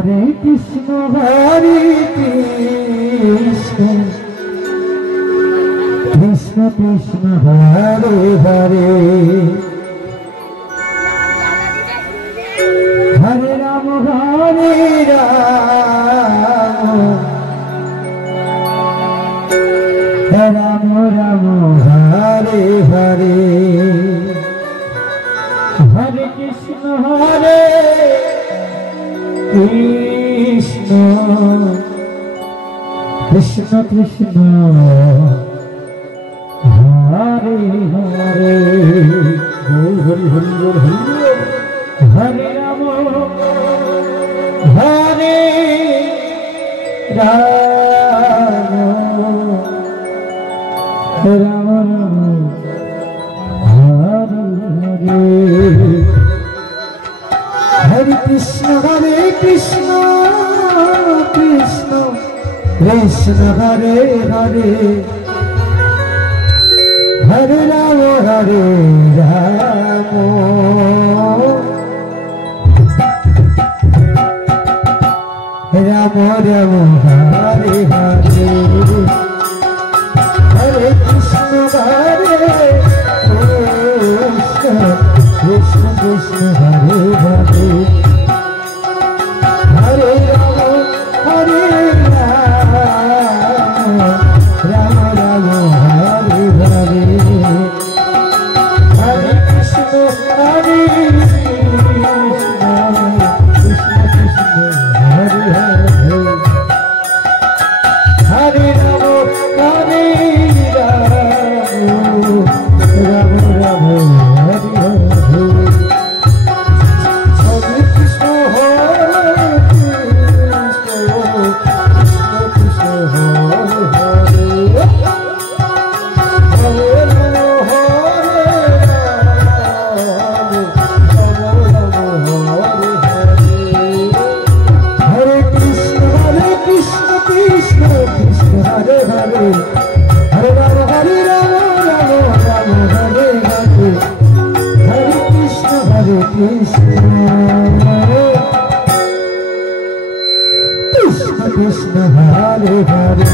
Hare Krishna Krishna Krishna Hare Hare Hare Rama Rama Rama Hare Hare Hare Krishna Krishna Krishna Hare Hare Hare Hare Rama Hare Rama Rama Hare Hare Hare Krishna Krishna Krishna Hare Hare Hare Rama Hare Rama Rama Rama Hare Hare Hare Krishna Krishna Krishna Hare Hare Hare Rama Hare Rama Rama Rama Hare Hare Hare Krishna Krishna Krishna Hare Hare Hare Rama Hare Rama Rama Rama Hare Hare Hare Krishna Krishna Hare Hare Hare Rama Hare Krishna Krishna Krishna Hare Hare Hare Rama Hare Rama Rama Hare Hare Hare Krishna Krishna Krishna Hare Hare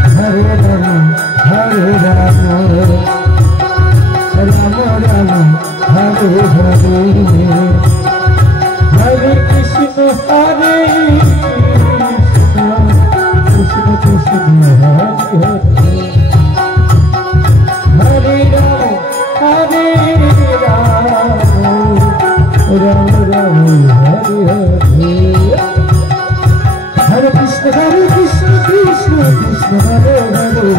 Hare Rama Hare Rama Rama Rama Hare Hare Hare Krishna Krishna Krishna Hare Hare Hare Rama Hare Rama Rama Rama Hare Hare Hare Krishna Krishna Krishna Hare Hare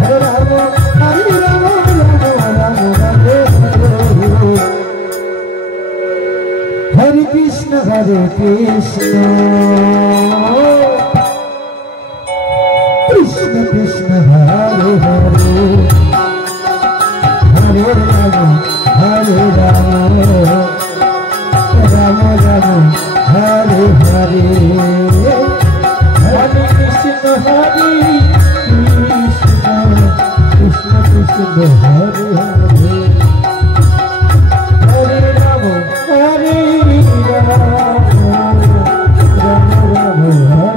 Hare Rama Hare Rama Rama Rama Hare Hare Hare Krishna Krishna Krishna Hare Hare Hare Rama Hare Rama Rama Rama Hare Hare Hare Krishna Krishna Krishna Hare Hare Hare Rama Hare Rama Rama Rama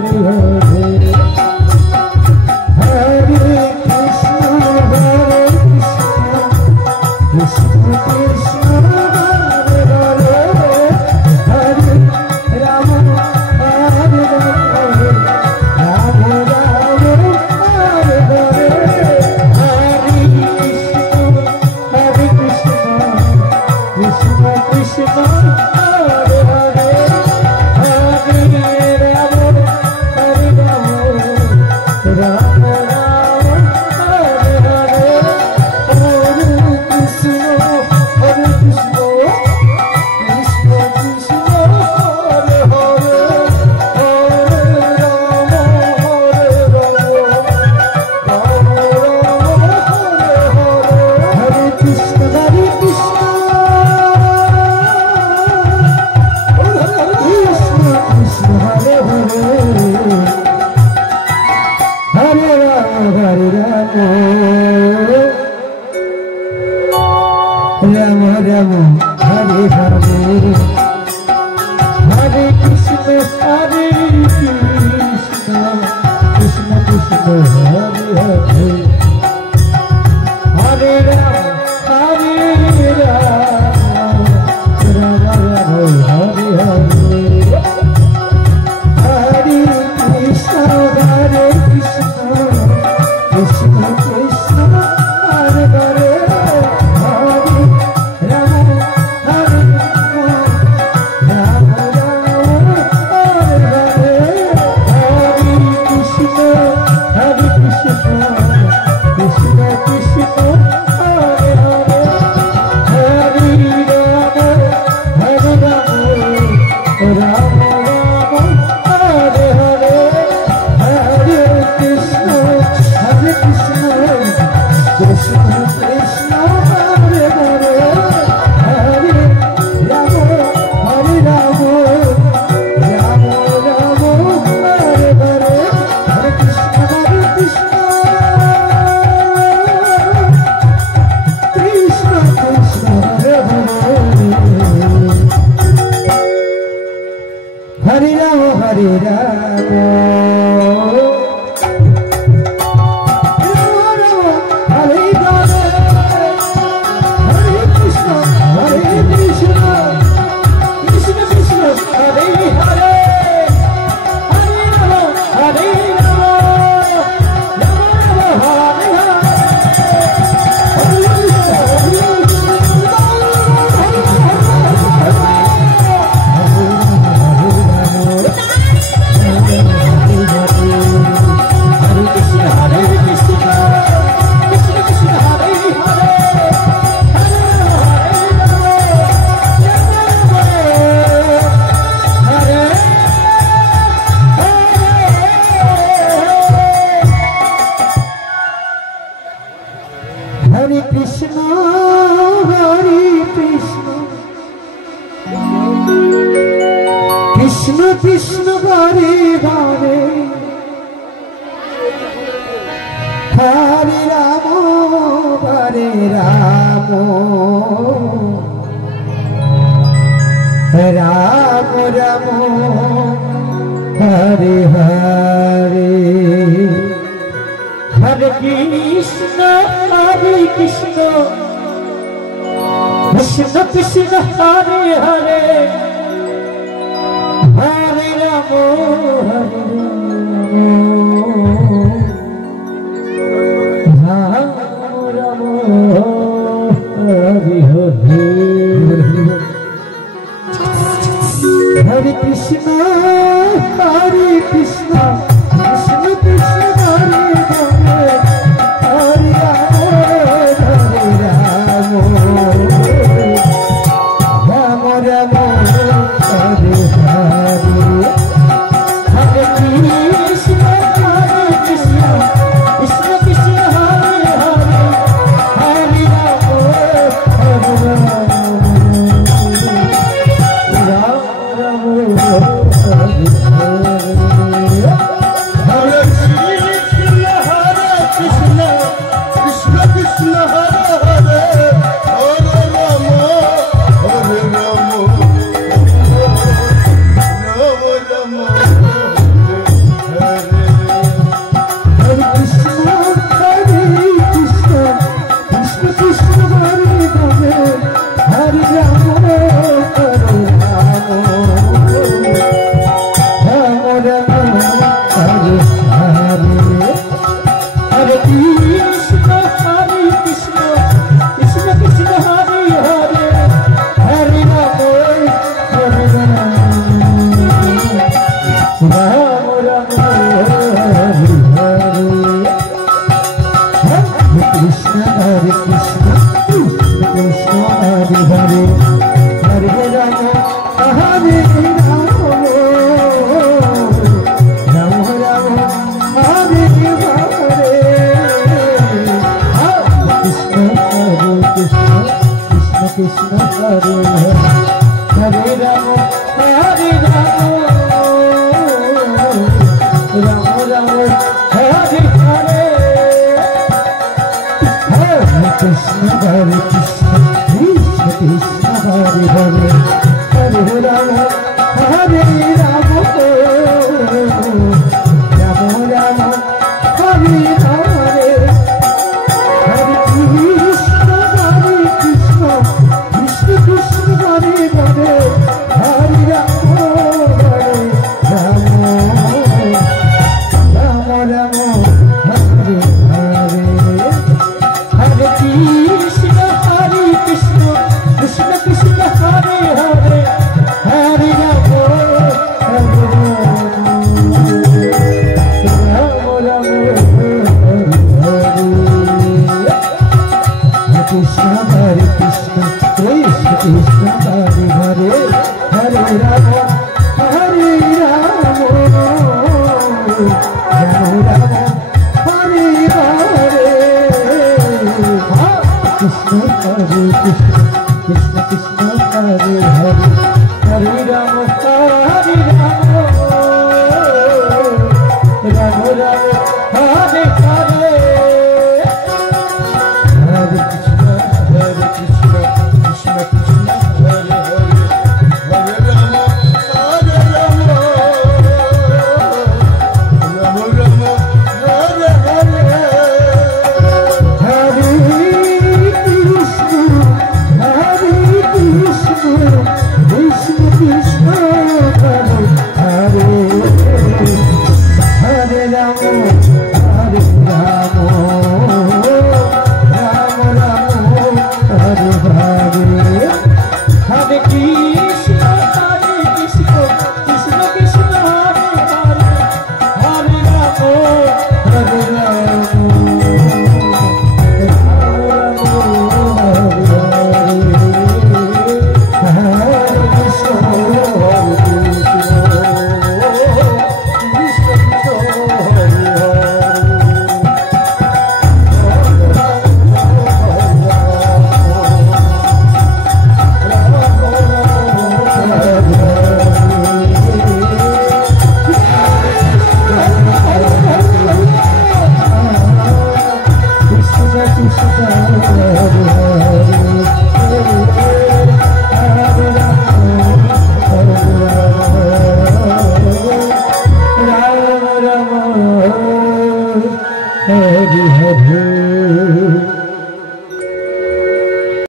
Krishna